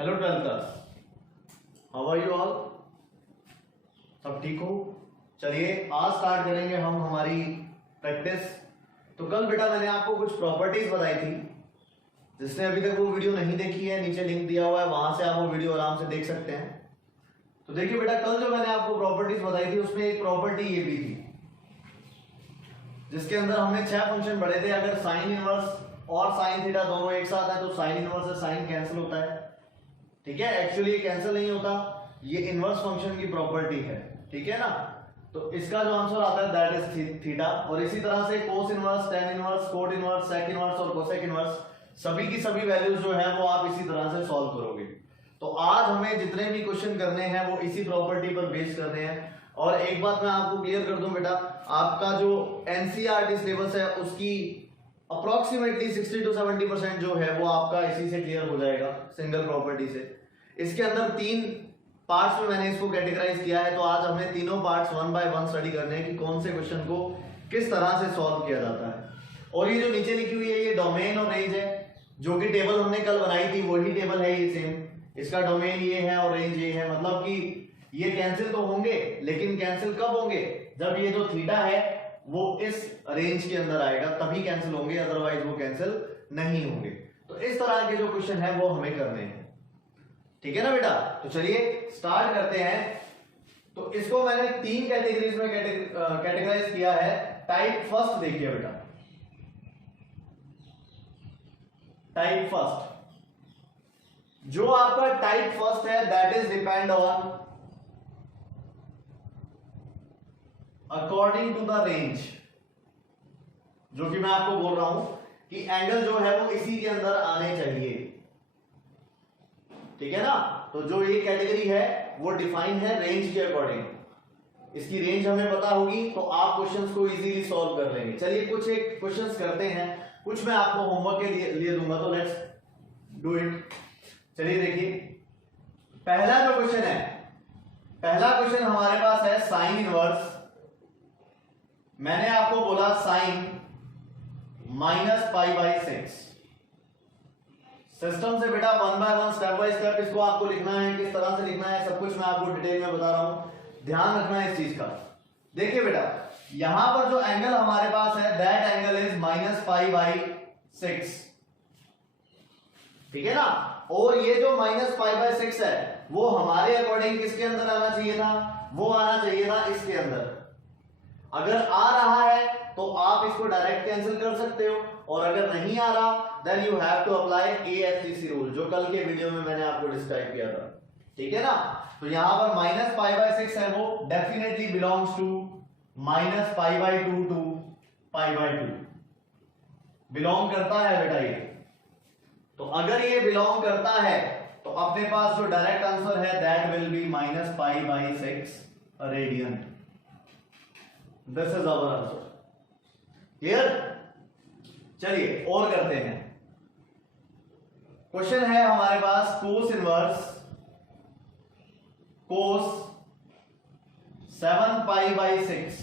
Hello 12th class, how are you all? सब ठीक हो? चलिए आज स्टार्ट करेंगे हम हमारी प्रैक्टिस। तो कल बेटा मैंने आपको कुछ प्रॉपर्टीज बताई थी। जिसने अभी तक वो वीडियो नहीं देखी है, नीचे लिंक दिया हुआ है, वहां से आप वो वीडियो आराम से देख सकते हैं। तो देखिए बेटा, कल जो मैंने आपको प्रॉपर्टीज बताई थी उसमें एक प्रॉपर्टी ये भी थी, जिसके अंदर हमने 6 फंक्शन पढ़े थे। अगर साइन इनवर्स और साइन थीटा दोनों एक साथ है तो साइन इनवर्स से साइन कैंसिल होता है। ठीक है, एक्चुअली ये कैंसिल नहीं होता, ये इनवर्स फंक्शन की प्रॉपर्टी है। ठीक है ना? तो इसका जो आंसर आता है दैट इज थीटा। और इसी तरह से cos inverse, tan inverse, cot inverse, sec inverse और कोसेक इनवर्स, सभी की सभी वैल्यूज जो है वो आप इसी तरह से सॉल्व करोगे। तो आज हमें जितने भी क्वेश्चन करने हैं वो इसी प्रॉपर्टी पर बेस करने हैं। और एक बात मैं आपको क्लियर कर दूं बेटा, आपका जो एनसीईआरटी सिलेबस है उसकी अप्रोक्सीमेटली 60 to 70% जो है वो आपका इसी से क्लियर हो जाएगा, सिंगल प्रॉपर्टी से। इसके अंदर 3 पार्ट्स में मैंने इसको कैटेगराइज किया है। तो आज हमने तीनों पार्ट्स 1 by 1 स्टडी करने हैं कि कौन से क्वेश्चन को किस तरह से सॉल्व किया जाता है। और ये जो नीचे लिखी हुई है ये डोमेन और रेंज है, जो कि टेबल हमने कल बनाई थी वही टेबल है ये सेम। इसका डोमेन ये है और रेंज ये है, मतलब कि ये कैंसिल तो होंगे, लेकिन कैंसिल कब होंगे? जब ये जो थीटा है वो इस रेंज के अंदर आएगा तभी कैंसिल होंगे, अदरवाइज वो कैंसिल नहीं होंगे। तो इस तरह के जो क्वेश्चन है वो हमें करने हैं। ठीक है ना बेटा? तो चलिए स्टार्ट करते हैं। तो इसको मैंने 3 कैटेगरीज में कैटेगराइज किया है। टाइप फर्स्ट देखिए बेटा, टाइप फर्स्ट, जो आपका टाइप फर्स्ट है that is depend on according to the range. जो कि मैं आपको बोल रहा हूं कि एंगल जो है वो इसी के अंदर आने चाहिए। ठीक है ना? तो जो ये कैटेगरी है वो डिफाइन है रेंज के अकॉर्डिंग। इसकी रेंज हमें पता होगी तो आप क्वेश्चंस को इजीली सॉल्व कर लेंगे। चलिए कुछ एक क्वेश्चंस करते हैं, कुछ मैं आपको होमवर्क के लिए दूंगा, तो लेट्स डू इट। चलिए देखिए, पहला जो क्वेश्चन है, पहला क्वेश्चन हमारे पास है साइन इनवर्स। मैंने आपको बोला साइन -π/6। सिस्टम से बेटा 1 by 1 स्टेप बाय स्टेप इसको आपको लिखना है, किस तरह से लिखना है सब कुछ मैं आपको डिटेल में बता रहा हूं, ध्यान रखना है इस चीज का। देखिए बेटा, यहां पर जो एंगल हमारे पास है दैट एंगल इज -π/6। ठीक है ना? और ये जो -π/6 है वो हमारे अकॉर्डिंग किसके अंदर आना चाहिए था? वो आना चाहिए था इसके अंदर। अगर आ रहा है तो आप इसको डायरेक्ट कैंसिल कर सकते हो, और अगर नहीं आ रहा then you have to apply ASTC rule, जो कल के वीडियो में मैंने आपको डिस्क्राइब किया था। ठीक है ना? तो यहां पर -π/6 है वो definitely belongs to -π/2 to π/2 belong करता है बेटा ये। तो अगर ये बिलोंग करता है तो अपने पास जो डायरेक्ट आंसर है that will be -π/6 radian. This is our answer. Clear? चलिए और करते हैं। क्वेश्चन है हमारे पास कोस इनवर्स कोस 7π/6।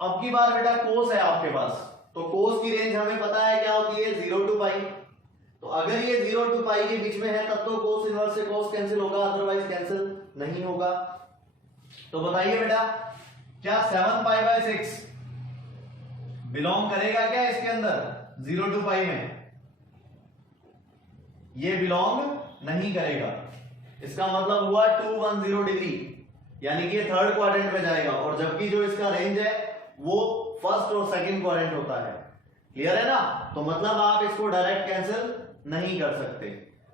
अब की बार बेटा कोस है आपके पास, तो कोस की रेंज हमें पता है क्या होती है, 0 to π। तो अगर ये 0 to π के बीच में है तब तो कोस इनवर्स से कोस कैंसिल होगा, अदरवाइज कैंसिल नहीं होगा। तो बताइए बेटा, क्या 7π/6 बिलोंग करेगा क्या इसके अंदर 0 to π में? ये बिलोंग नहीं करेगा। इसका मतलब हुआ 210 डिग्री, यानी कि ये थर्ड क्वाड्रेंट में जाएगा, और जबकि जो इसका रेंज है वो फर्स्ट और सेकंड क्वाड्रेंट होता है। क्लियर है ना? तो मतलब आप इसको डायरेक्ट कैंसिल नहीं कर सकते।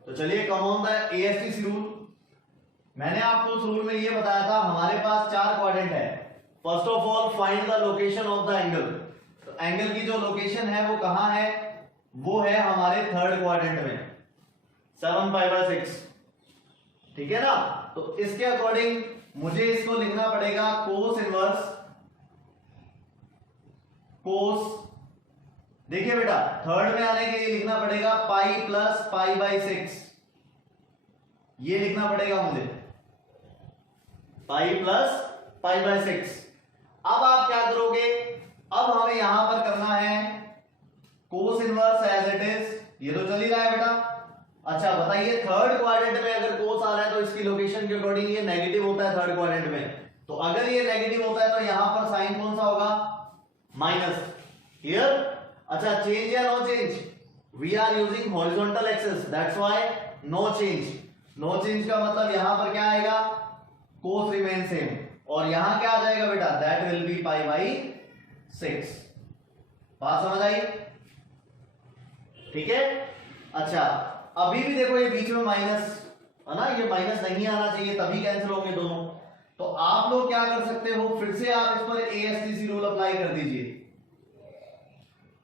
तो चलिए come on the ASTC rule. मैंने आपको उस रूल में ये बताया था, हमारे पास 4 क्वाड्रेंट है। First of all find the location of the angle. तो एंगल की जो लोकेशन है वो कहां है? वो है हमारे थर्ड क्वाड्रेंट में, 7π/6। ठीक है ना? तो इसके अकॉर्डिंग मुझे इसको लिखना पड़ेगा कोस इनवर्स कोस। देखिए बेटा, थर्ड में आने के लिए लिखना पड़ेगा π + π/6। ये लिखना पड़ेगा मुझे, π + π/6। अब आप क्या करोगे? अब हमें यहां पर करना है cos inverse as it is. ये तो चल ही रहा है बेटा, अच्छा बताइए, थर्ड क्वाड्रेंट में अगर कोस आ रहा है तो इसकी लोकेशन के अकॉर्डिंग ये नेगेटिव होता है थर्ड क्वाड्रेंट में। तो अगर ये नेगेटिव होता है तो यहां पर साइन कौन सा होगा, माइनस। हियर अच्छा, चेंज या no change, we are using horizontal axis, that's why no change. No change का मतलब यहां पर क्या आएगा, कोस रिमेन सेम, और यहां क्या आ जाएगा बेटा, that will be pi by 6। बात समझ आई, ठीक है। अच्छा अभी भी देखो ये बीच में माइनस है ना, ये माइनस नहीं आना चाहिए तभी कैंसिल होंगे दोनों। तो आप लोग क्या कर सकते हो, फिर से आप इस पर एएसटीसी रूल अप्लाई कर दीजिए।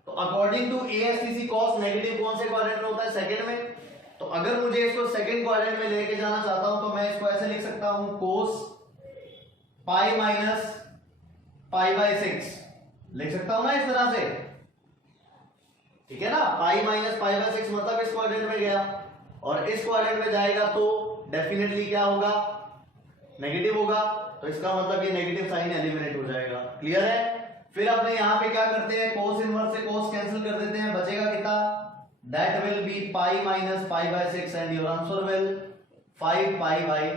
तो अकॉर्डिंग टू एएसटीसी कॉस नेगेटिव कौन से क्वाड्रेंट में होता है, सेकंड में। तो अगर मुझे इसको सेकंड क्वाड्रेंट में लेके जाना चाहता हूं तो मैं इसको ऐसे लिख सकता हूं, कोस पाई माइनस पाई बाय 6 लिख सकता हूं ना इस तरह से, ठीक है ना। पाई माइनस पाई बाय 6 मतलब इस क्वाड्रेंट में गया, और इस क्वाड्रेंट में जाएगा तो डेफिनेटली क्या होगा, नेगेटिव होगा। तो इसका मतलब ये नेगेटिव साइन एलिमिनेट हो जाएगा। क्लियर है। फिर अपने यहां पे क्या करते हैं, कोस इनवर्स से कोस कैंसिल कर देते हैं, बचेगा कितना, that will be pi minus pi by 6 and your answer will 5 pi by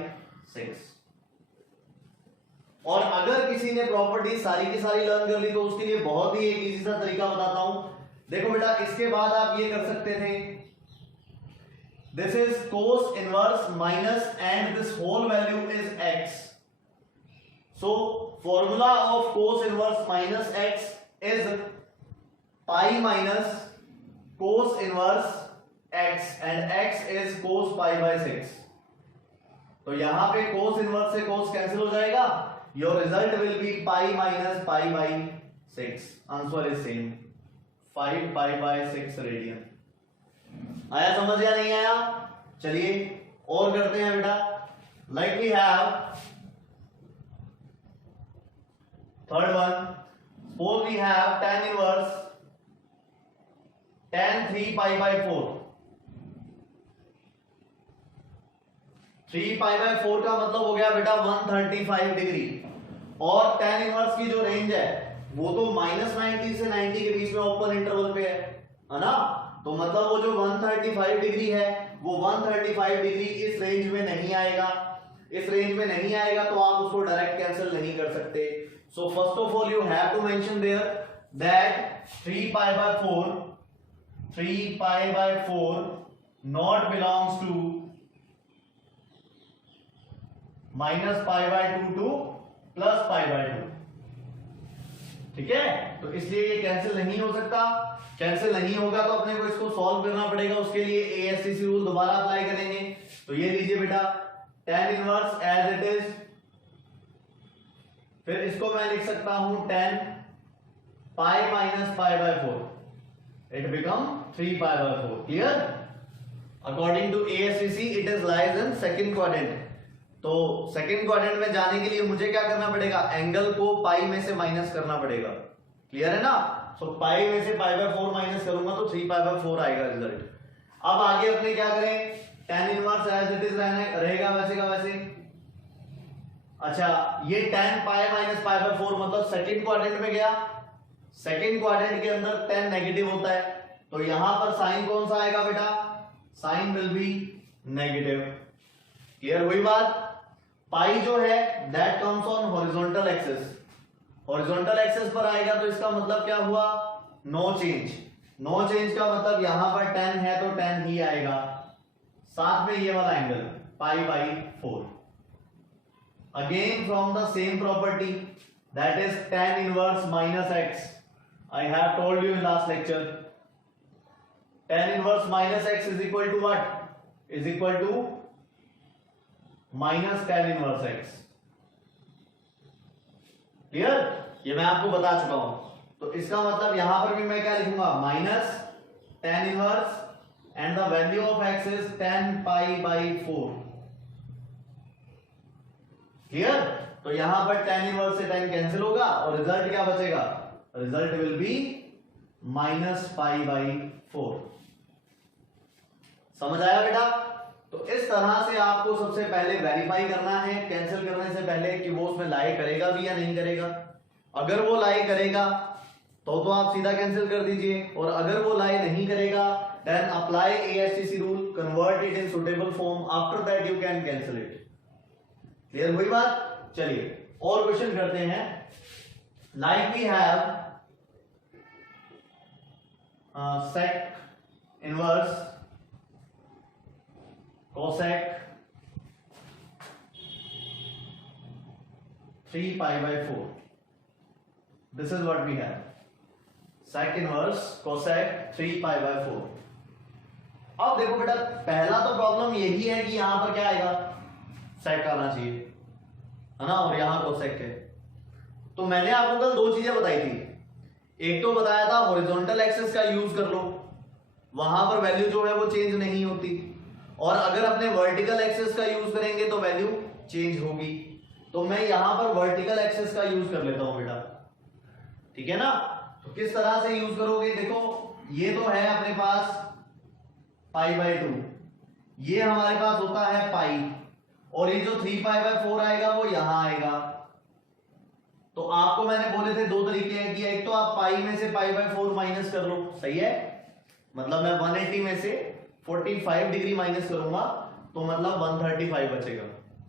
6। और अगर किसी ने प्रॉपर्टी सारी की सारी लर्न कर ली तो उसके लिए बहुत ही एक इजी सा तरीका बताता हूं। देखो बेटा, इसके बाद आप ये कर सकते थे, this is cos inverse minus and this whole value is x। So formula of cos inverse minus x is pi minus cos inverse x and x is cos pi by 6। तो यहां पे कोस इनवर्स से cos cancel हो जाएगा, your result will be pi minus pi by 6। Answer is same, 5 pi by 6 radian. आया समझ या नहीं आया। चलिए और करते हैं बेटा। Like we have third one, suppose we have tan inverse tan 3 pi by 4। 3 pi by 4 का मतलब हो गया बेटा 135 डिग्री, और tan इनवर्स की जो रेंज है वो तो -90 से 90 के बीच में ओपन इंटरवल पे है ना। तो मतलब वो जो 135 डिग्री है वो 135 डिग्री इस रेंज में नहीं आएगा। इस रेंज में नहीं आएगा तो आप उसको डायरेक्ट कैंसिल नहीं कर सकते। So first of all you have to mention there that 3 pi by 4 not belongs to -pi by 2 to +pi by 2। ठीक है, तो इसलिए ये कैंसिल नहीं हो सकता। कैंसिल नहीं होगा तो अपने को इसको सॉल्व करना पड़ेगा, उसके लिए एएसटीसी रूल दोबारा अप्लाई करेंगे। तो ये लीजिए बेटा, tan inverse as it is, फिर इसको मैं लिख सकता हूं tan pi minus pi by 4, it become 3 pi by 4। Clear. According to ASTC it is lies in second quadrant. तो सेकंड क्वाड्रेंट में जाने के लिए मुझे क्या करना पड़ेगा, एंगल को पाई में से माइनस करना पड़ेगा। क्लियर है ना। सो पाई में से पाई बाय 4 माइनस करूंगा तो 3 पाई बाय 4 आएगा रिजल्ट। अब आगे अपने क्या करें, tan inverse as it is रहेगा वैसे का वैसे। अच्छा, ये tan pi minus pi by 4 मतलब सेकंड क्वाड्रेंट में गया। सेकंड क्वाड्रेंट के अंदर tan नेगेटिव होता है, तो यहां पर साइन कौन सा आएगा बेटा, sine will be negative. Clear हुई बात। पाई जो है that comes on horizontal axis, horizontal axis पर आएगा तो इसका मतलब क्या हुआ, नो चेंज। नो चेंज का मतलब यहां पर tan है तो tan ही आएगा, साथ में ये वाला angle pi by 4। Again from the same property that is tan inverse minus x। I have told you in last lecture, tan inverse minus x is equal to what, is equal to minus tan inverse x। Clear, ये मैं आपको बता चुका हूं। तो इसका मतलब यहां पर भी मैं क्या लिखूंगा, minus tan inverse and the value of x is tan pi by 4। Clear. तो यहां पर tan इनवर्स से tan कैंसिल होगा और रिजल्ट क्या बचेगा, result will B minus pi by 4। समझ आया बेटा। तो इस तरह से आपको सबसे पहले वेरीफाई करना है कैंसिल करने से पहले कि वो उसमें लाई करेगा भी या नहीं करेगा। अगर वो लाई करेगा तो आप सीधा कैंसिल कर दीजिए, और अगर वो लाई नहीं करेगा then apply ASTC rule, convert it in suitable form, after that you can cancel it. Clear हुई बात? चलिए और क्वेश्चन करते हैं। Like we have sec inverse cosec 3 pi by 4. This is what we have. Sec inverse cosec 3 pi by 4. अब देखो बेटा, पहला तो प्रॉब्लम यही है कि यहां पर क्या आएगा, sec आना चाहिए, है ना, और यहां cosec है। तो मैंने आपको कल दो चीजें बताई थी। एक तो बताया था हॉरिजॉन्टल एक्सिस का यूज कर लो, वहां पर वैल्यू जो है वो चेंज नहीं होती, और अगर अपने वर्टिकल एक्सिस का यूज करेंगे तो वैल्यू चेंज होगी। तो मैं यहां पर वर्टिकल एक्सिस का यूज कर लेता हूं बेटा, ठीक है ना। तो किस तरह से यूज करोगे, देखो ये तो है अपने पास पाई बाय 2, ये हमारे पास होता है पाई, और ये जो 3 पाई बाय 4 आएगा वो यहां आएगा। तो आपको मैंने बोले थे दो तरीके हैं कि एक तो आप पाई में से पाई बाय 4 माइनस कर लो, सही है, मतलब मैं 180 में से 45 डिग्री माइनस करूंगा तो मतलब 135 बचेगा,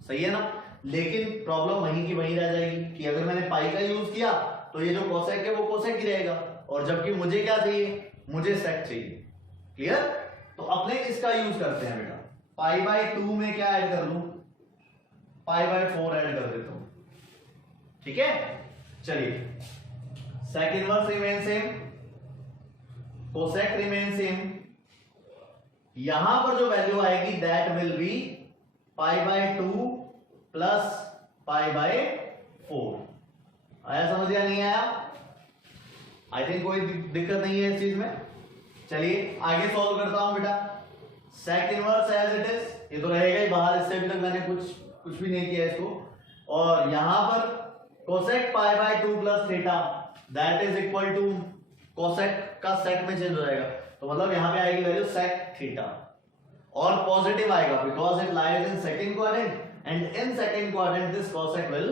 सही है ना। लेकिन प्रॉब्लम वहीं की वहीं रह जाएगी कि अगर मैंने पाई का यूज किया तो ये जो कोसेक है वो कोसेक ही रहेगा, और जबकि मुझे क्या चाहिए, मुझे सेक चाहिए। क्लियर? तो अपने इसका यूज करते हैं बेटा, पाई बाय 2 में क्या ऐड कर लूं, पाई बाय 4 ऐड कर देता हूं, ठीक है। चलिए, sec inverse remain same, cosec remain same, यहां पर जो वैल्यू आएगी that will be pi by 2 plus pi by 4। आया समझ या नहीं आया? आई थिंक कोई दिक्कत नहीं है इस चीज में। चलिए आगे सॉल्व करता हूं बेटा। Sec inverse as it is, ये तो रहेगा ही बाहर, इससे अभी तक मैंने कुछ भी नहीं किया इसको, और यहां पर cosec pi by 2 plus theta that is equal to cosec का सेक में चेंज हो जाएगा, तो मतलब यहां पे आएगी वैल्यू सेक थीटा, और पॉजिटिव आएगा because it lies in second quadrant and in second quadrant this cosec will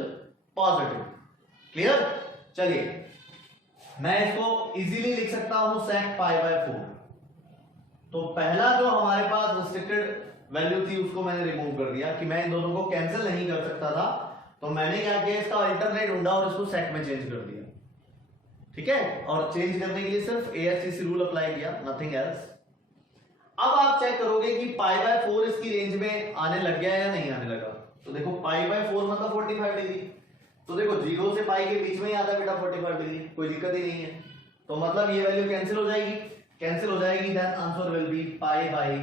positive. Clear? चलिए मैं इसको इजीली लिख सकता हूं सेक पाई बाय 4। तो पहला जो हमारे पास रिस्ट्रिक्टेड वैल्यू थी उसको मैंने रिमूव कर दिया कि मैं इन दोनों को कैंसिल नहीं कर सकता था, तो मैंने क्या किया, इसका अल्टरनेट ढूंढा और इसको सेक में चेंज कर दिया, ठीक है। और चेंज करने के लिए सिर्फ ASTC रूल अप्लाई किया, नथिंग एल्स। अब आप चेक करोगे कि पाई बाय 4 इसकी रेंज में आने लग गया या नहीं आने लगा। तो देखो पाई बाय 4 मतलब 45 डिग्री, तो देखो 0 से पाई के बीच में ही आता है बेटा 45 डिग्री, कोई दिक्कत ही नहीं है। तो मतलब ये वैल्यू कैंसिल हो जाएगी, कैंसिल हो जाएगी, then answer will be pi by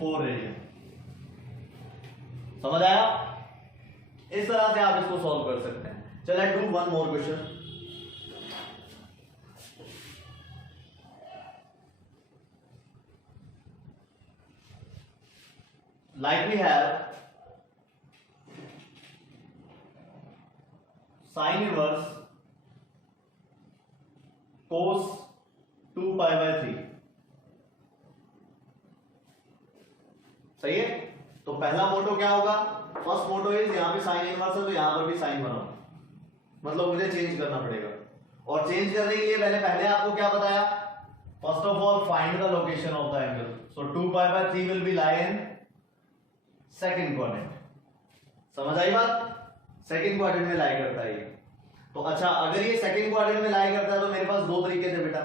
4 radian. समझ आया? इस तरह से आप इसको सॉल्व कर सकते हैं। चलो let's do one more question. Like we have sin inverse cos 2 pi by 3, सही है। तो पहला मोटो क्या होगा, फर्स्ट मोटो इज यहां पे साइन इनवर्स है तो यहां पर भी साइन बनाओ, मतलब मुझे चेंज करना पड़ेगा। और चेंज करने के लिए मैंने पहले आपको क्या बताया, first of all find the location of the angle. So 2 pi by 3 will be lie in second quadrant. समझ आई बात? सेकंड क्वाड्रेंट में लाई करता है ये। तो अच्छा, अगर ये सेकंड क्वाड्रेंट में लाई करता है तो मेरे पास दो तरीके थे बेटा,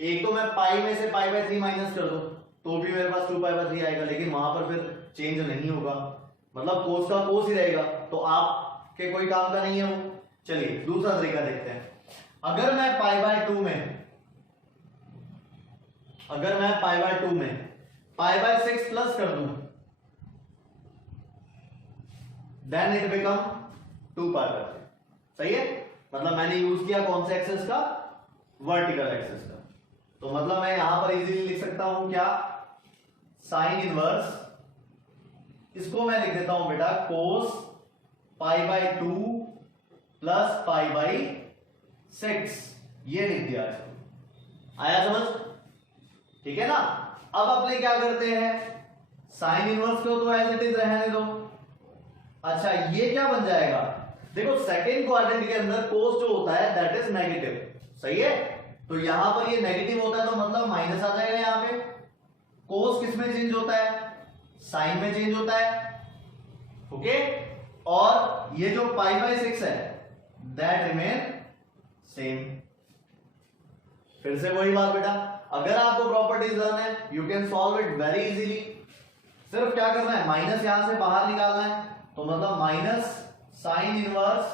एक तो मैं पाई में से पाई बाय 3 माइनस कर दूं तो भी मेरे पास 2 पाई बाय 3 आएगा, लेकिन वहां पर फिर चेंज नहीं होगा, मतलब कोस का कोस ही रहेगा, तो आपके कोई काम का नहीं है वो। चलिए दूसरा तरीका देखते हैं। अगर मैं पाई बाय 2 में पाई बाय 6 प्लस कर दूं then it become 2 pi by 3, सही है। मतलब मैंने यूज किया कौन से एक्सिस का, वर्टिकल एक्सिस का। तो मतलब मैं यहां पर इजीली लिख सकता हूं क्या, साइन इनवर्स, इसको मैं लिख देता हूं बेटा cos pi by 2 plus pi by 6, ये लिख दिया इसको। आया समझ? ठीक है ना। अब अपने क्या करते हैं, साइन इनवर्स को तो एज इट इज रहने दो। अच्छा ये क्या बन जाएगा, देखो सेकंड क्वाड्रेंट के अंदर कोस जो होता है दैट इज नेगेटिव, सही है। तो यहां पर ये नेगेटिव होता है तो मतलब माइनस आ जाएगा यहां पे। कोस किस में चेंज होता है? साइन में चेंज होता है, ओके। और ये जो पाई बाय 6 है दैट रिमेन सेम। फिर से वही बात बेटा, अगर आपको प्रॉपर्टीज लर्न है you can solve it very easily. सिर्फ क्या करना है, माइनस यहां से बाहर निकालना है, तो मतलब minus sign inverse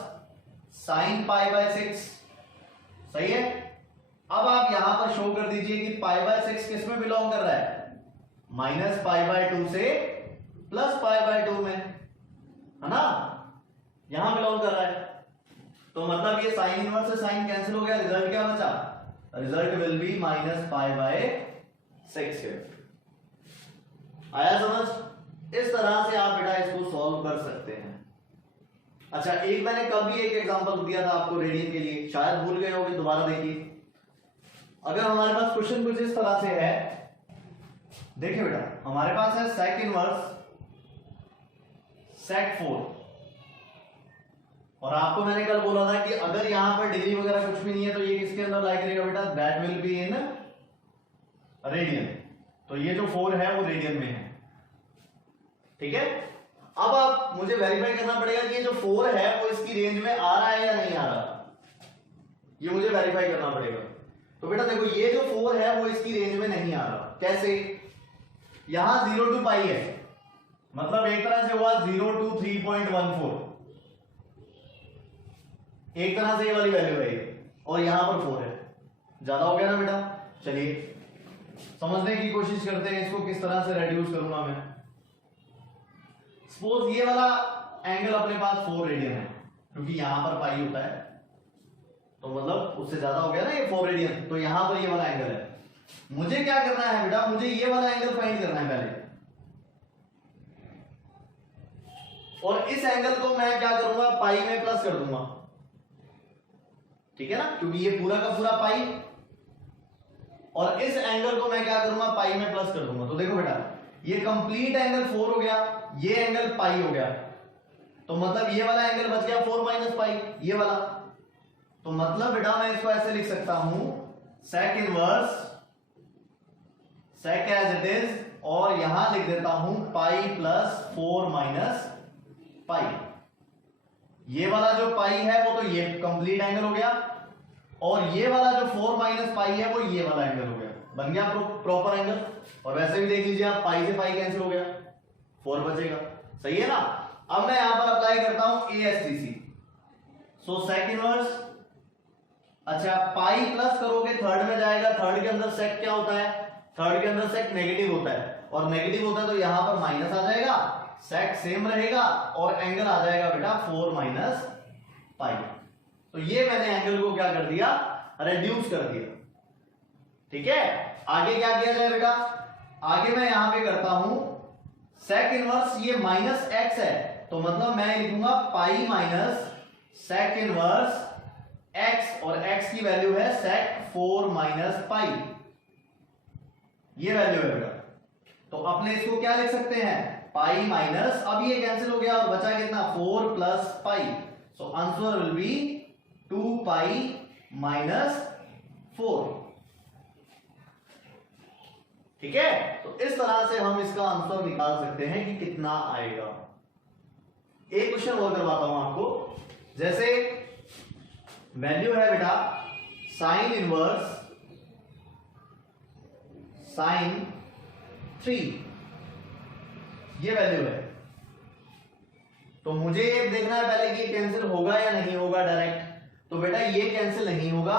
sine pi by 6, सही है। अब आप यहां पर शो कर दीजिए कि पाई बाय 6 किस में बिलोंग कर रहा है? माइनस पाई बाय 2 से प्लस पाई बाय 2 में, है ना, यहां बिलोंग कर रहा है। तो मतलब ये साइन इनवर्स से साइन कैंसिल हो गया, रिजल्ट क्या बचा? Result will B minus pi by 6 है। आया समझ? इस तरह से आप बेटा इसको सॉल्व कर सकते हैं। अच्छा, एक मैंने कल भी एक एग्जांपल दिया था आपको रेडियन के लिए, शायद भूल गए होंगे, दोबारा देखिए। अगर हमारे पास क्वेश्चन कुछ इस तरह से है, देखिए बेटा हमारे पास है सेक इनवर्स सेक 4, और आपको मैंने कल बोला था कि अगर यहां पर डिग्री वगैरह कुछ भी नहीं है तो ये किसके अंदर लाइक रहेगा बेटा? That will be in radian. तो ये जो 4 है वो रेडियन में है, ठीक है। अब आप मुझे वेरीफाई करना पड़ेगा कि ये जो 4 है वो इसकी रेंज में आ रहा है या नहीं आ रहा, ये मुझे वेरीफाई करना पड़ेगा। तो बेटा देखो ये जो 4 है वो इसकी रेंज में नहीं आ रहा। कैसे? यहां 0 टू पाई है, मतलब एक तरह से हुआ 0 टू 3.14, एक तरह से ये वाली वैल्यू है, और यहां पर 4 है। ज्यादा हो गया ना बेटा? चलिए समझने की कोशिश करते हैं इसको किस तरह से रेड्यूस करूंगा मैं। सपोज ये वाला एंगल अपने पास 4 रेडियन है, क्योंकि यहां पर पाई होता है, तो मतलब उससे ज्यादा हो गया ना ये 4 रेडियन, तो यहां पर ये वाला एंगल है। मुझे क्या करना है बेटा? मुझे ये वाला एंगल फाइंड करना है पहले, और इस एंगल को मैं क्या करूंगा? पाई में प्लस कर दूंगा, ठीक है ना, क्योंकि ये पूरा का पूरा पाई, और इस एंगल को मैं क्या करूंगा? पाई में प्लस कर दूंगा। तो देखो बेटा ये कंप्लीट एंगल 4 हो गया, ये एंगल पाई हो गया, तो मतलब ये वाला एंगल बच गया 4 माइनस पाई, ये वाला। तो मतलब बेटा मैं इसको ऐसे लिख सकता हूं, sec inverse sec as it is, और यहां लिख देता हूं पाई प्लस 4 माइनस पाई। ये वाला जो पाई है वो तो ये कंप्लीट एंगल हो गया, और ये वाला जो 4 माइनस पाई है वो ये वाला एंगल हो गया, बन गया प्रॉपर एंगल। और वैसे भी देख लीजिए आप, पाई से पाई कैंसिल हो गया, 4 बचेगा, सही है ना। अब मैं यहां पर अप्लाई करता हूं एएसटीसी, सो सेक इनवर्स, अच्छा पाई प्लस करोगे थर्ड में जाएगा, थर्ड के अंदर सेक क्या होता है? थर्ड के अंदर सेक नेगेटिव होता है, और नेगेटिव होता है तो यहां पर माइनस आ जाएगा, सेक सेम रहेगा, और एंगल आ जाएगा बेटा 4 माइनस पाई। तो ये मैंने एंगल को क्या कर दिया? रेड्यूस कर दिया, ठीक है। आगे क्या किया जाए बेटा? आगे मैं यहां पे करता हूं सेक इनवर्स, ये माइनस एक्स है, तो मतलब मैं लिखूंगा pi minus sec inverse x, और एक्स की वैल्यू है सेक 4 माइनस पाई, ये वैल्यू है बेटा। तो अपने इसको क्या लिख सकते हैं? पाई माइनस, अब ये कैंसिल हो गया और बचा कितना? 4 plus pi, so answer will B 2 pi minus 4, ठीक है। तो इस तरह से हम इसका आंसर निकाल सकते हैं कि कितना आएगा। एक क्वेश्चन और करवाता हूं आपको, जैसे वैल्यू है बेटा साइन इनवर्स साइन 3, ये वैल्यू है। तो मुझे ये देखना है पहले कि कैंसिल होगा या नहीं होगा डायरेक्ट। तो बेटा ये कैंसिल नहीं होगा,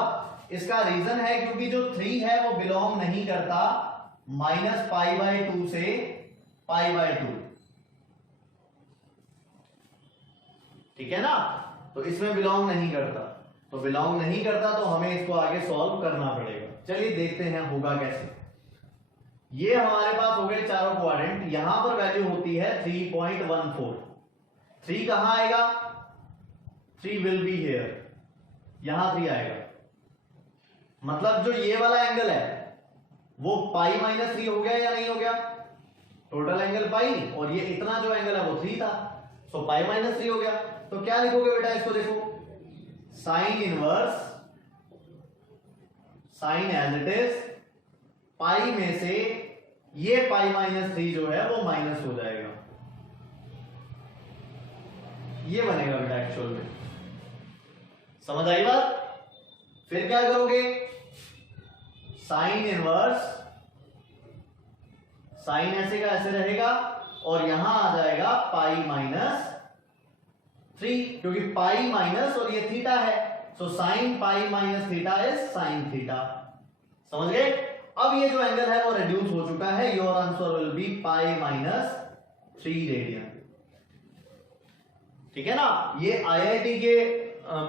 इसका रीजन है क्योंकि जो 3 है वो बिलोंग नहीं करता माइनस पाई बाय 2 से पाई बाय 2, ठीक है ना। तो इसमें बिलोंग नहीं करता, तो बिलोंग नहीं करता तो हमें इसको आगे सॉल्व करना पड़ेगा। चलिए देखते हैं होगा कैसे। ये हमारे पास हो गए चारों क्वाड्रेंट, यहां पर वैल्यू होती है 3.14। 3 कहां आएगा? 3 विल बी हियर, यहां 3 आएगा। मतलब जो ये वाला एंगल है वो पाई माइनस 3 हो गया या नहीं हो गया? टोटल एंगल पाई, और ये इतना जो एंगल है वो 3 था, सो पाई माइनस 3 हो गया। तो क्या लिखोगे बेटा इसको, देखो sine inverse sine as it is pi में से ये पाई माइनस 3 जो है वो माइनस हो जाएगा, ये बनेगा बेटा एक्चुअल में। समझ आई बात? फिर क्या करोगे, साइन इनवर्स साइन ऐसे का ऐसे रहेगा और यहां आ जाएगा पाई माइनस 3, क्योंकि पाई माइनस और ये थीटा है, so sine pi minus theta is sine theta. समझ गए? अब ये जो एंगल है वो रिड्यूस हो चुका है, your answer will be pi minus 3 radian. ठीक है ना? ये आईआईटी के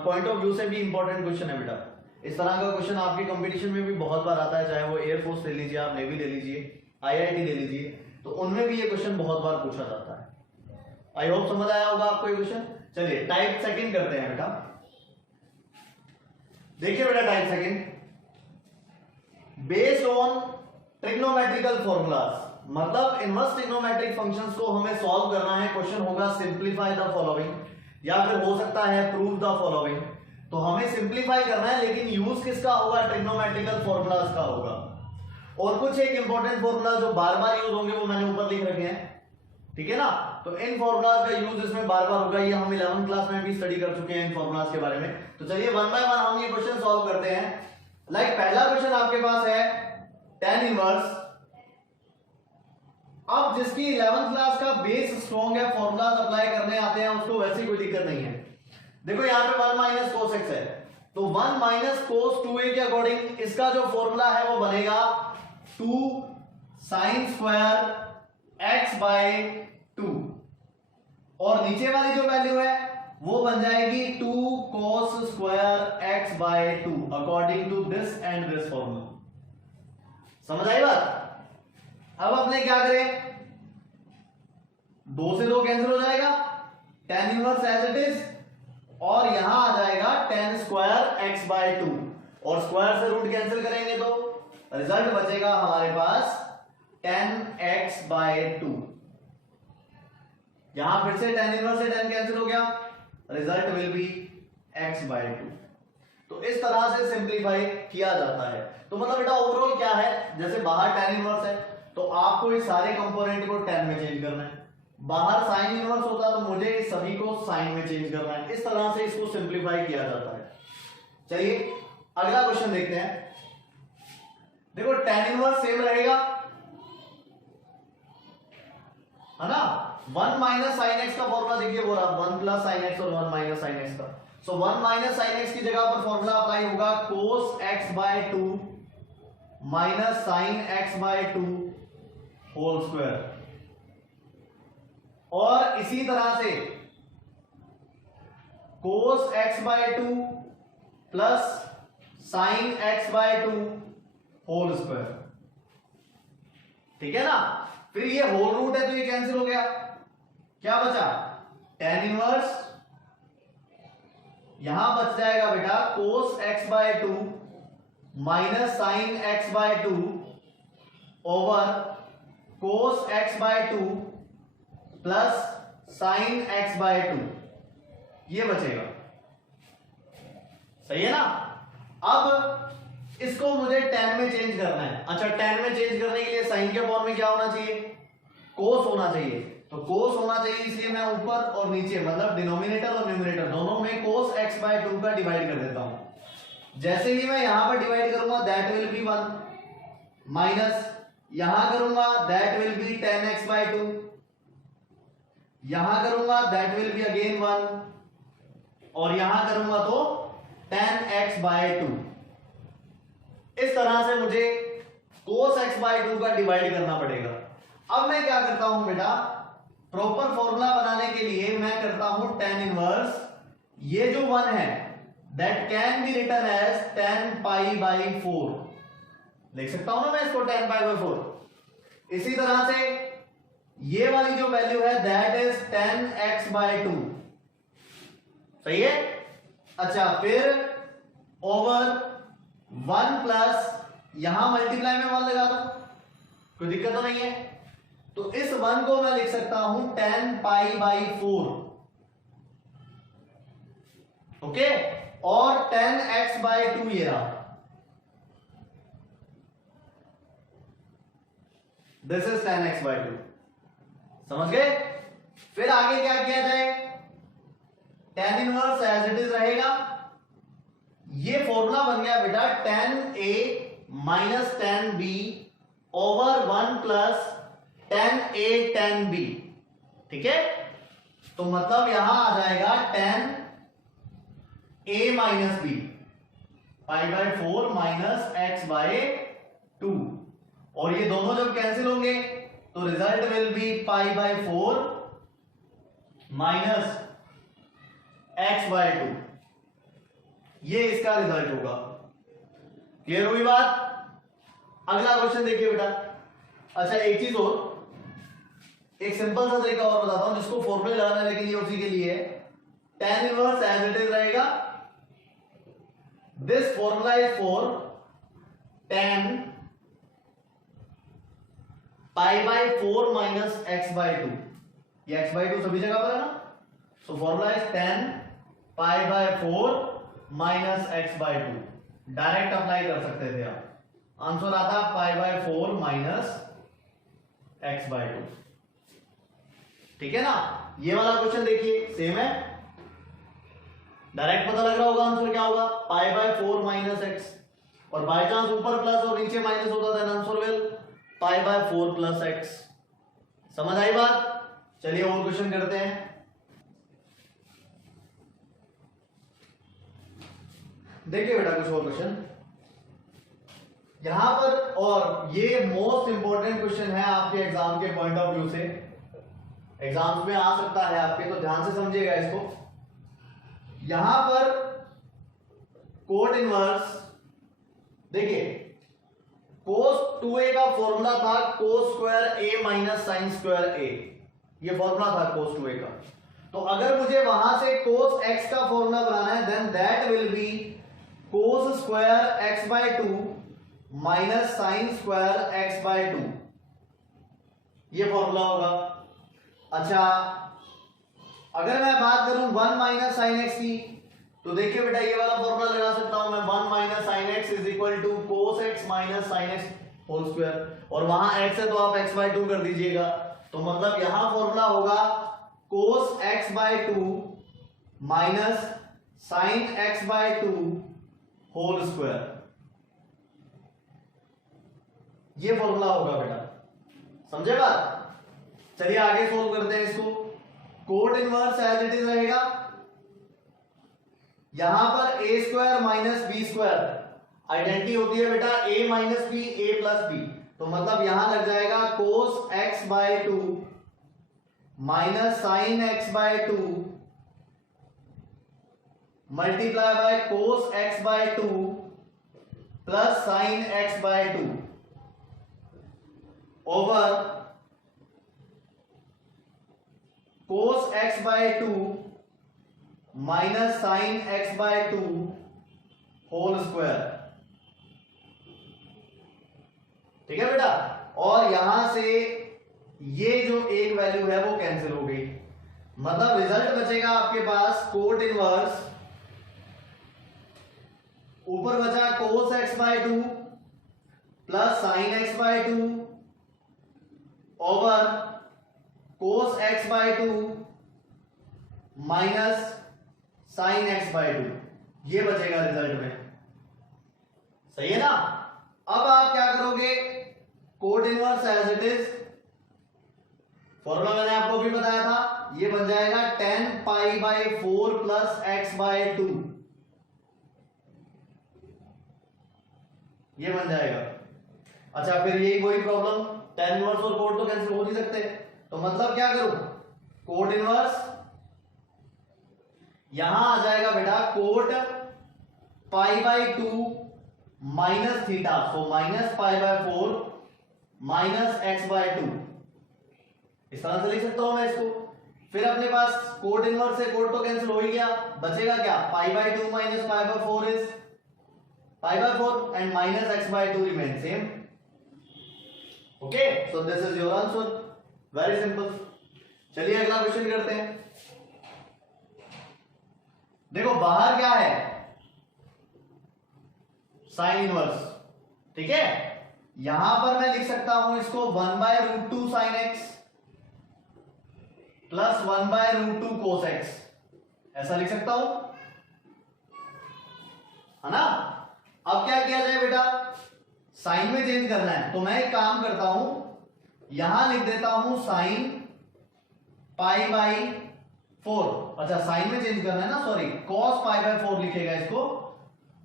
पॉइंट ऑफ व्यू से भी इंपॉर्टेंट क्वेश्चन है बेटा। इस तरह का क्वेश्चन आपके कंपटीशन में भी बहुत बार आता है, चाहे वो एयरफोर्स ले लीजिए, आप नेवी ले लीजिए, आईआईटी ले लीजिए, तो उनमें भी ये क्वेश्चन बहुत बार पूछा जाता है। आई होप समझ आया होगा आपको ये क्वेश्चन। चलिए टाइप सेकंड करते हैं बेटा। देखिए बेटा type second, based on trigonometrical formulas, मतलब इनवर्स ट्रिग्नोमेट्रिक फंक्शंस को हमें सॉल्व करना है। क्वेश्चन होगा सिंप्लीफाई द फॉलोइंग, या फिर हो सकता है प्रूव द फॉलोइंग। तो हमें सिंप्लीफाई करना है, लेकिन यूज किसका होगा, ट्रिग्नोमेट्रिकल फॉर्मूलाज का होगा। और कुछ एक इंपॉर्टेंट फॉर्मूला जो बार बार यूज होंगे वो मैंने ऊपर लिख रखे हैं, ठीक है ना? तो इन फॉर्मूलाज का यूज इसमें बार बार होगा, ये हम 11th क्लास में भी स्टडी कर चुके हैं इन फॉर्मूलाज के बारे में। तो चलिए वन बाय वन हम ये क्वेश्चन सॉल्व करते हैं। लाइक पहला क्वेश्चन आपके पास है tan इनवर्स। अब जिसकी 11th क्लास का बेस स्ट्रॉन्ग है, फॉर्मूलाज अप्लाई करने आते हैं, उसको वैसे कोई दिक्कत नहीं है। देखो यहाँ पे 1 माइनस कोस एक्स है, तो 1 माइनस कोस 2a के अकॉर्डिंग इसका जो फॉर्मूला है वो बनेगा 2 साइन स्क्वायर एक्स बाय 2, और नीचे वाली जो वैल्यू है वो बन जाएगी 2 cos square x by 2 according to this and this formula. समझ आई बात? अब अपने क्या करें, 2 से 2 कैंसिल हो जाएगा, tan inverse as it is, और यहां आ जाएगा tan स्क्वायर एक्स बाय 2, और स्क्वायर से रूट कैंसिल करेंगे तो रिजल्ट बचेगा हमारे पास tan x बाय 2। यहां फिर से tan इनवर्स से tan कैंसिल हो गया, result will be x by 2। तो इस तरह से सिंप्लीफाई किया जाता है। तो मतलब बेटा ओवरऑल क्या है, जैसे बाहर tan इनवर्स है तो आपको इस सारे कंपोनेंट को tan में चेंज करना है, बाहर साइन इनवर्स होता तो मुझे इस सभी को साइन में चेंज करना है। इस तरह से इसको सिंप्लीफाई किया जाता है। चलिए अगला क्वेश्चन देखते हैं। देखो tan इनवर्स सेम रहेगा, है ना? 1 माइनस साइन एक्स का फॉर्मूला देखिए वो रहा 1 प्लस साइन एक्स और 1 माइनस साइन एक्स का। सो 1 माइनस साइन एक्स की जगह पर फॉर्मूला अप्लाई होगा cos x by 2 minus sine x by 2 whole square, और इसी तरह से cos x by 2 plus sine x by 2 whole square. ठीक है ना? फिर ये होल रूट है तो ये कैंसिल हो गया, क्या बचा, tan इनवर्स, यहां बच जाएगा बेटा cos x by 2 minus sine x by 2 over cos x by 2 plus sine x by 2, ये बचेगा। सही है ना? अब इसको मुझे tan में चेंज करना है। अच्छा, tan में चेंज करने के लिए साइन के फॉर्म में क्या होना चाहिए, कोस होना चाहिए। तो कोस होना चाहिए, इसलिए मैं ऊपर और नीचे मतलब डिनोमिनेटर और न्यूमरेटर दोनों में कोस एक्स बाय 2 का डिवाइड कर देता हूं। जैसे ही मैं यहां पर डिवाइड करूंगा दैट विल बी 1, माइनस यहां करूंगा that will be tan x by 2, यहां करूंगा दैट विल बी अगेन 1, और यहां करूंगा तो tan x बाय 2। इस तरह से मुझे cos x बाय 2 का डिवाइड करना पड़ेगा। अब मैं क्या करता हूं बेटा, प्रॉपर फॉर्मूला बनाने के लिए मैं करता हूं tan इनवर्स, ये जो 1 है that can be written as tan pi by 4, लिख सकता हूं ना मैं इसको tan पाई बाई 4। इसी तरह से ये वाली जो वैल्यू है that is tan x by 2, सही है? अच्छा, फिर ओवर 1 प्लस यहां मल्टीप्लाई में 1 लगा दो, कोई दिक्कत तो नहीं है। तो इस 1 को मैं लिख सकता हूं tan पाई बाई 4, ओके, और 10x/2 ये रहा, दिस इज 10x/2। समझ गए? फिर आगे क्या किया जाए, tan inverse as it is रहेगा। ये फॉर्मूला बन गया बेटा tan A minus tan B over 1 plus tan A tan B। ठीक है, तो मतलब यहां आ जाएगा tan A minus B π/4 minus x/2, और ये दोनों जब कैंसिल होंगे तो result will B π/4 minus x/2, ये इसका रिजल्ट होगा। क्लियर हुई बात? अगला क्वेश्चन देखिए बेटा। अच्छा एक चीज और, एक सिंपल सा तरीका और बताता हूं जिसको फॉर्मूले लगाना है, लेकिन ये उसी के लिए है। tan inverse as it is रहेगा, this formula is for tan π/4 minus x/2। ये x/2 सभी जगह पर है ना, so formula is tan π/4 minus x/2। Direct apply कर सकते थे आप, आंसर आता π/4 माइनस x/2। ठीक है ना? ये वाला क्वेश्चन देखिए सेम है, डायरेक्ट पता लग रहा होगा आंसर क्या होगा, π/4 माइनस x, और बाय चांस ऊपर प्लस और नीचे माइनस होता था, आंसर विल π/4 प्लस x। समझ आई बात? चलिए और क्वेश्चन करते हैं। देखिए बेटा कुछ और क्वेश्चन यहां पर, और ये मोस्ट इंपॉर्टेंट क्वेश्चन है आपके एग्जाम के पॉइंट ऑफ व्यू से, एग्जाम्स में आ सकता है आपके, तो ध्यान से समझिएगा इसको। यहां पर कोट इनवर्स, देखिए cos 2a का फॉर्मूला था cos square a minus sine square a, ये फॉर्मूला था cos 2a का। तो अगर मुझे वहां से cos x का फॉर्मूला बनाना है, then that will be cos square x/2 minus sine square x/2, ये फॉर्मूला होगा। अच्छा अगर मैं बात करूं 1 माइनस साइन एक्स की, तो देखिए बेटा ये वाला फॉर्मूला लगा सकता हूं मैं, 1 minus sine x is equal to cos x minus sine x whole square, और वहां x है तो आप x/2 कर दीजिएगा, तो मतलब यहां फॉर्मूला होगा cos x/2 minus sine x/2 whole square, ये फॉर्मूला होगा बेटा। समझे बात? चलिए आगे सोल्व करते हैं इसको। Cot inverse as it is रहेगा, यहां पर a square minus b square identity होती है बेटा a minus b a plus b, तो मतलब यहां लग जाएगा cos x/2 minus sine x/2 multiply by cos x/2 plus sine x/2 over cos x/2 minus sine x/2 whole square. ठीक है बेटा, और यहां से ये जो एक वैल्यू है वो कैंसिल हो गई, मतलब रिजल्ट बचेगा आपके पास कोट इनवर्स, ऊपर बचा cos x/2 plus sine x/2 over cos x/2 minus sine x/2, ये बचेगा रिजल्ट में। सही है ना? अब आप क्या करोगे, cot inverse as it is, formula मैंने आपको भी बताया था, ये बन जाएगा tan π/4 प्लस x/2, ये बन जाएगा। अच्छा फिर यही वही प्रॉब्लम, tan इनवर्स और कोट तो कैंसिल हो नहीं सकते, तो मतलब क्या करूं, कोट इनवर्स यहां आ जाएगा बेटा cot π/2 minus theta, so minus π/4 minus x/2, इस तरह से लिख सकता हूं मैं इसको। फिर अपने पास कोट इनवर्स से कोट तो कैंसिल हो ही गया, बचेगा क्या, π/2 minus π/4 is π/4 and minus x/2 remain same. Okay, so this is your answer, very simple. चलिए अगला क्वेश्चन करते हैं। देखो बाहर क्या है, साइन इनवर्स, ठीक है। यहां पर मैं लिख सकता हूं इसको 1/√2 sin x plus 1/√2 cos x, ऐसा लिख सकता हूं, है ना। अब क्या किया जाए बेटा, साइन में चेंज करना है, तो मैं एक काम करता हूं, यहां लिख देता हूं साइन π/4। अच्छा साइन में चेंज करना है ना, सॉरी, cos π/4 लिखेगा इसको,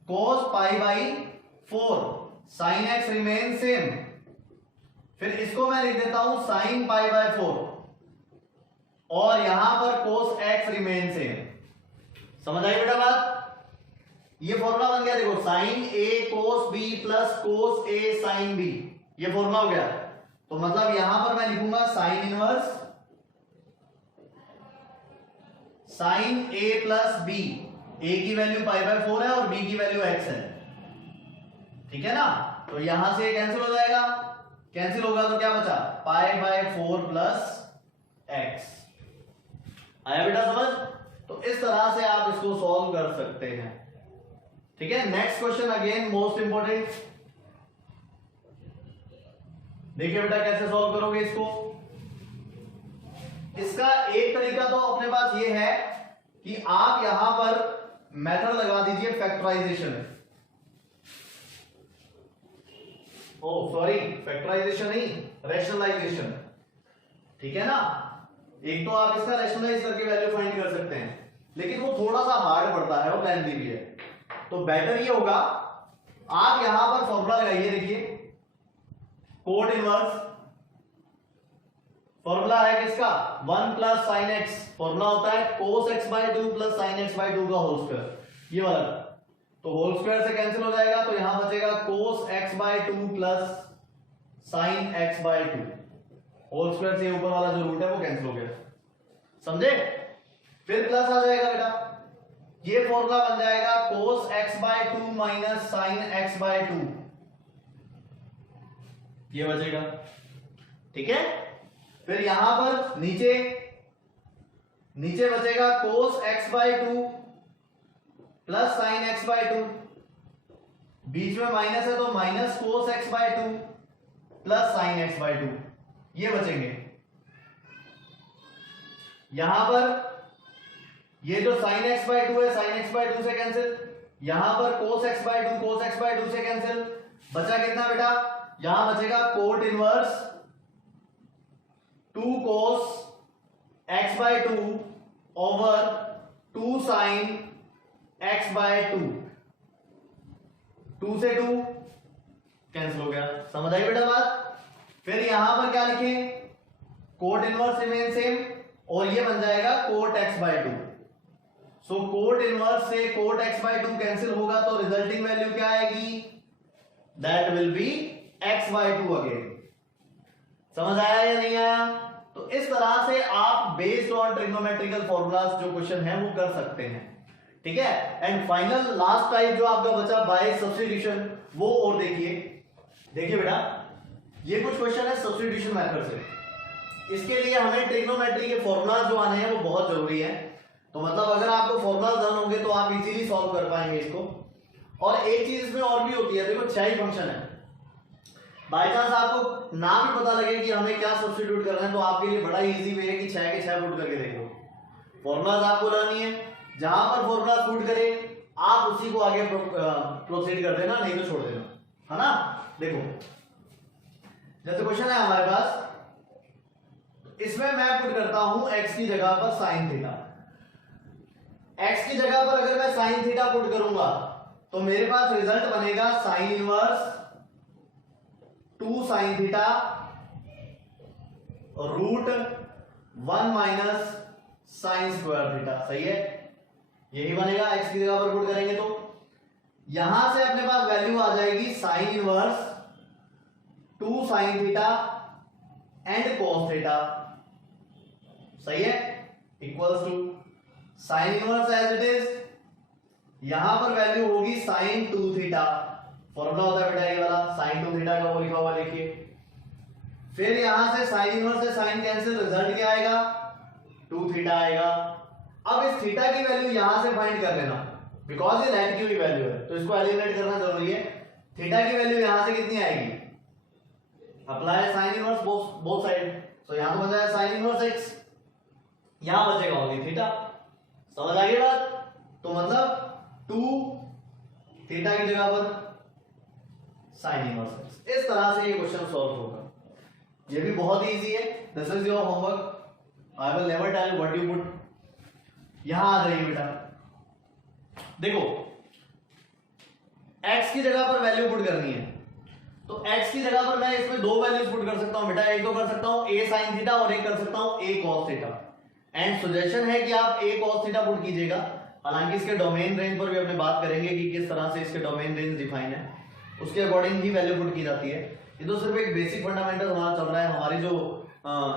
cos π/4 sin x remain same. फिर इसको मैं लिख देता हूं sin π/4 और यहां पर cos x रिमेन सेम। समझ आई बेटा बात। ये फॉर्मूला बन गया, देखो sin a cos b plus cos a sin b, ये फॉर्मूला हो गया। तो मतलब यहां पर मैं लिखूंगा sign inverse sign a plus b, a की वैल्यू π/4 है और b की वैल्यू x है, ठीक है ना। तो यहां से कैंसिल हो जाएगा, कैंसिल होगा तो क्या बचा, π/4 प्लस x। आया बेटा समझ। तो इस तरह से आप इसको सॉल्व कर सकते हैं, ठीक है। Next question again most important, देखिए बेटा कैसे सॉल्व करोगे इसको। इसका एक तरीका तो अपने पास ये है कि आप यहां पर मेथड लगा दीजिए फैक्टराइजेशन, ओ सॉरी फैक्टराइजेशन नहीं, रैशनलाइजेशन, ठीक है ना। एक तो आप इसका रैशनलाइज करके वैल्यू फाइंड कर सकते हैं, लेकिन वो थोड़ा सा हार्ड पड़ता है और लेंथी भी है। तो बेटर ये होगा आप यहां पर फॉर्मूला लगाइए, देखिए कोट इनवर्स फॉर्मूला है किसका, 1 प्लस साइन एक्स, फॉर्मूला होता है cos x/2 plus sin x/2 का होल स्क्वायर, ये वाला। तो होल स्क्वायर से कैंसिल हो जाएगा, तो यहां बचेगा cos x/2 plus sin x/2, whole square से ऊपर वाला जो रूट है वो कैंसिल हो गया, समझे। फिर प्लस आ जाएगा बेटा, ये फॉर्मूला बन जाएगा cos x/2 minus sin x/2, ये बचेगा, ठीक है। फिर यहां पर नीचे बचेगा cos x/2 plus sin x/2, बीच में माइनस है तो minus cos x/2 plus sin x/2, ये बचेंगे। यहां पर ये जो sin x/2 है, sin x/2 से कैंसिल, यहां पर cos x/2 से कैंसिल, बचा कितना बेटा, यहां बचेगा cot inverse 2 cos x/2 over 2 sin x/2, 2 से 2 कैंसिल हो गया, समझ आई बेटा बात। फिर यहां पर क्या लिखें, कोट इनवर्स रिमेन सेम और ये बन जाएगा कोट x/2। सो कोट इनवर्स से कोट x/2 कैंसिल होगा तो रिजल्टिंग वैल्यू क्या आएगी, that will B x/2 again. समझ आया या नहीं आया। तो इस तरह से आप बेस्ड ऑन ट्रिग्नोमेट्रिकल फॉर्मूलाज जो क्वेश्चन है वो कर सकते हैं, ठीक है। एंड फाइनल लास्ट टाइप जो आपका बचा बाय सब्स्टिट्यूशन, वो और देखिए बेटा ये कुछ क्वेश्चन है सब्स्टिट्यूशन मेथड से। इसके लिए हमें ट्रिग्नोमेट्री के फॉर्मूलाज जो आने हैं वो बहुत जरूरी है। तो मतलब अगर आपको फॉर्मूलाज जान होंगे तो आप इजीली सॉल्व कर पाएंगे इसको। और एक चीज इसमें और भी होती है, देखो 6 ही फंक्शन है, बाय चांस आपको ना भी पता लगे कि हमें क्या सब्स्टिट्यूट करना है तो आपके लिए बड़ा इजी वे है कि 6 के 6 पुट करके देख लो। फॉर्मूलाज आपको लर्नी है, जहां पर फॉर्मूला सूट करे आप उसी को आगे प्रोसीड कर देना, नहीं तो छोड़ देना, है ना। देखो जैसे क्वेश्चन है हमारे पास, इसमें मैं पुट करता हूं x की जगह पर साइन थीटा। x की जगह पर अगर मैं साइन थीटा पुट करूंगा तो मेरे पास रिजल्ट बनेगा sine inverse 2 sin theta root 1 minus sine square theta, सही है, यही बनेगा। x की जगह पर पुट करेंगे तो यहां से अपने पास वैल्यू आ जाएगी sine inverse 2 sin theta and cos theta, सही है, equals to sine inverse as it is, यहां पर वैल्यू होगी साइन 2 थीटा, फॉर्मूला होता है बेटा ये वाला साइन 2 थीटा का, वो लिखा हुआ लिखिए। फिर यहां से साइन इनवर्स से साइन कैंसिल, रिजल्ट क्या आएगा 2 थीटा आएगा। अब इस थीटा की वैल्यू यहां से फाइंड कर लेना, बिकॉज ये लेट की हुई वैल्यू है तो इसको एलिमिनेट करना जरूरी है। थीटा की वैल्यू यहां से कितनी आएगी, apply sine inverse both side, तो यहां तो बन जाएगा साइन इनवर्स एक्स, यहां बचेगा ओनली थीटा। समझ आ गई बात? तो मतलब 2 थीटा की जगह पर साइन इनवर्स एक्स। इस तरह से ये क्वेश्चन सॉल्व होगा। ये भी बहुत इजी है, this is your homework, I will never tell you what you put. यहां आ जाइए बेटा, देखो x की जगह पर वैल्यू पुट करनी है, तो x की जगह पर मैं इसमें 2 वैल्यूज पुट कर सकता हूं बेटा, एक तो कर सकता हूं a sin थीटा और एक कर सकता हूं a cos theta. And suggestion है कि आप a cos थीटा पुट कीजिएगा, हालांकि इसके डोमेन रेंज पर भी अपने बात करेंगे कि किस तरह से इसके डोमेन रेंज डिफाइन है, उसके अकॉर्डिंग ही वैल्यू पुट की जाती है। ये तो सिर्फ एक बेसिक फंडामेंटल हमारा चल रहा है, हमारी जो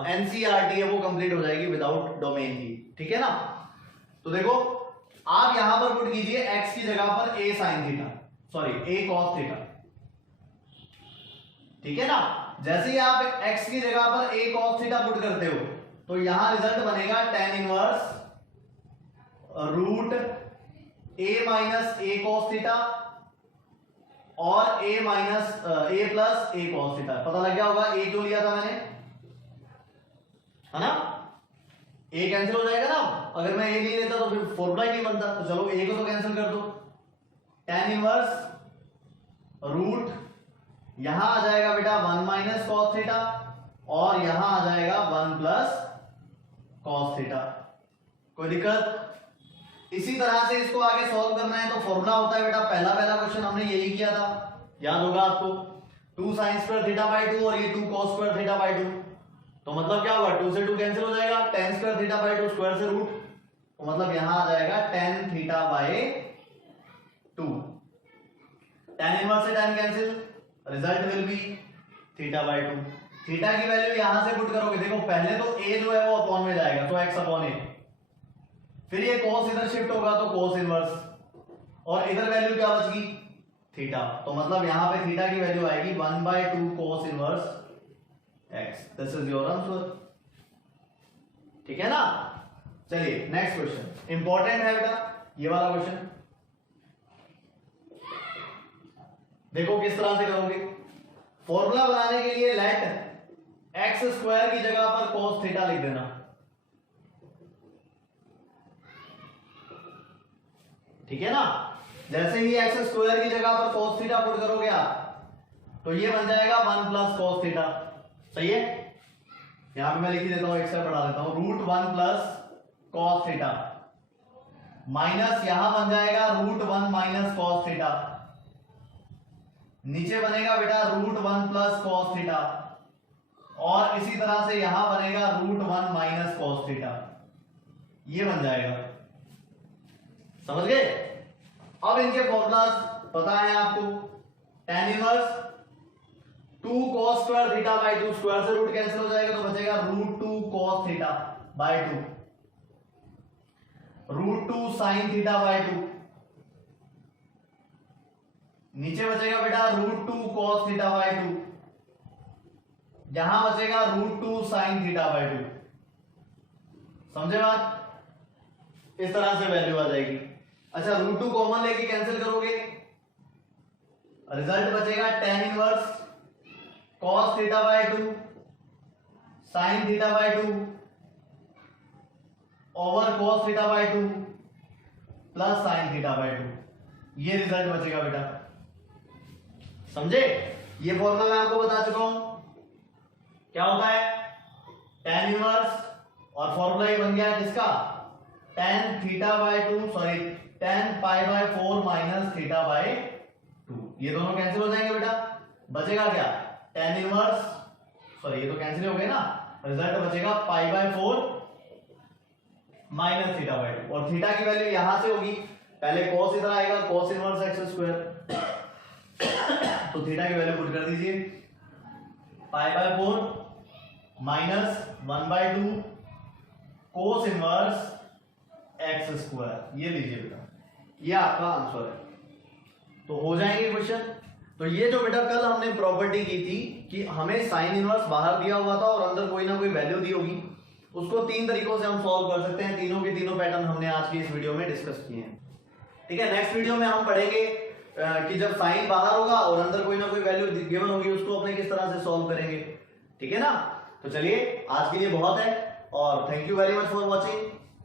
एनसीईआरटी है वो कंप्लीट हो जाएगी विदाउट डोमेन ही, ठीक है ना। तो देखो आप यहां पर पुट कीजिए x की जगह पर a sin theta, sorry a cos theta, ठीक है ना। जैसे ही आप x की जगह पर a cos थीटा पुट करते हो तो यहां रिजल्ट बनेगा tan inverse root a minus a cos theta और a minus a plus a cos theta. पता लग गया होगा a क्यों लिया था मैंने, है ना, a कैंसिल हो जाएगा ना, अगर मैं a नहीं लेता तो फिर फॉर्मूला ही नहीं बनता, तो चलो a को तो कैंसिल कर दो, tan इनवर्स रूट यहां आ जाएगा बेटा 1 माइनस कॉस थीटा और यहां आ जाएगा 1 प्लस कॉस थीटा। कोई दिक्कत? इसी तरह से इसको आगे सॉल्व करना है तो फॉर्मूला होता है बेटा, पहला क्वेश्चन हमने यही किया था, याद होगा आपको, 2 sin स्क्वायर थीटा बाई 2 और ये 2 cos स्क्वायर थीटा बाई 2, तो मतलब क्या होगा, 2 से 2 कैंसिल हो जाएगा, tan square theta by 2 square से रूट, तो मतलब यहां आ जाएगा tan theta by 2, tan inverse से tan cancel, result will B theta by 2। Theta की वैल्यू यहां से पुट करोगे, देखो पहले तो a जो है वो अपॉन में जाएगा, तो x अपॉन a, फिर ये cos इधर शिफ्ट होगा तो cos इनवर्स, और इधर वैल्यू क्या बच गई, थीटा, तो मतलब यहां पे थीटा की वैल्यू आएगी 1/2 cos inverse x। This is your answer, ठीक है ना। चलिए नेक्स्ट क्वेश्चन, इंपॉर्टेंट है बेटा ये वाला क्वेश्चन, देखो किस तरह से करोगे। फॉर्मूला बनाने के लिए लेट एक्स स्क्वायर की जगह पर cos थीटा लिख देना, ठीक है ना। जैसे ही एक्स स्क्वायर की जगह पर cos थीटा पुट करोगे आप तो ये बन जाएगा 1 प्लस cos थीटा, सही है। यहां पे मैं लिख देता हूं, एक्स से बढ़ा देता हूं, root 1 plus cos theta minus यहां बन जाएगा रूट 1 माइनस cos थीटा, नीचे बनेगा बेटा रूट 1 प्लस cos थीटा और इसी तरह से यहां बनेगा रूट 1 माइनस cos थीटा, ये बन जाएगा, समझ गए। अब इनके फॉर्मूलाज पता है आपको, tan inverse 2 cos square theta by 2, square से रूट कैंसिल हो जाएगा तो बचेगा root 2 cos theta by 2, root 2 sin theta by 2, नीचे बचेगा बेटा रूट 2 cos थीटा बाई 2, यहां बचेगा रूट 2 sin थीटा बाई 2, समझे बात। इस तरह से वैल्यू आ जाएगी। अच्छा रूट 2 कॉमन लेके कैंसिल करोगे, रिजल्ट बचेगा tan inverse cos theta by 2 sin theta by 2 over cos theta by 2 plus sin theta by 2, ये रिजल्ट बचेगा बेटा, समझे। ये फॉर्मूला मैं आपको बता चुका हूं क्या होता है, tan इनवर्स और फॉर्मूला ये बन गया किसका, tan theta by 2 sorry tan pi by 4 minus theta by 2, ये दोनों कैंसिल हो जाएंगे बेटा, बचेगा क्या, tan इनवर्स, सॉरी ये तो कैंसिल हो गए ना, रिजल्ट बचेगा पाई बाई 4 माइनस थीटा बाई 2, और थीटा की वैल्यू यहां से होगी, पहले cos इधर आएगा cos इनवर्स x स्क्वायर, तो थीटा की वैल्यू पुट कर दीजिए, पाई by 4 minus 1/2 cos inverse x square, ये लीजिए बेटा, ये आपका आंसर है। तो हो जाएंगे क्वेश्चन। तो ये जो बेटा कल हमने प्रॉपर्टी की थी कि हमें साइन इनवर्स बाहर दिया हुआ था और अंदर कोई ना कोई वैल्यू दी होगी, उसको 3 तरीकों से हम सॉल्व कर सकते हैं। तीनों के तीनों पैटर्न हमने आज की इस वीडियो में डिस्कस किए हैं। ठीक है, नेक्स्ट वीडियो में हम पढ़ेंगे कि जब साइन बाहर होगा और अंदर कोई ना कोई वैल्यू गिवन होगी, उसको अपने किस तरह से सॉल्व करेंगे। ठीक है ना, तो चलिए आज के लिए बहुत है और thank you very much for watching.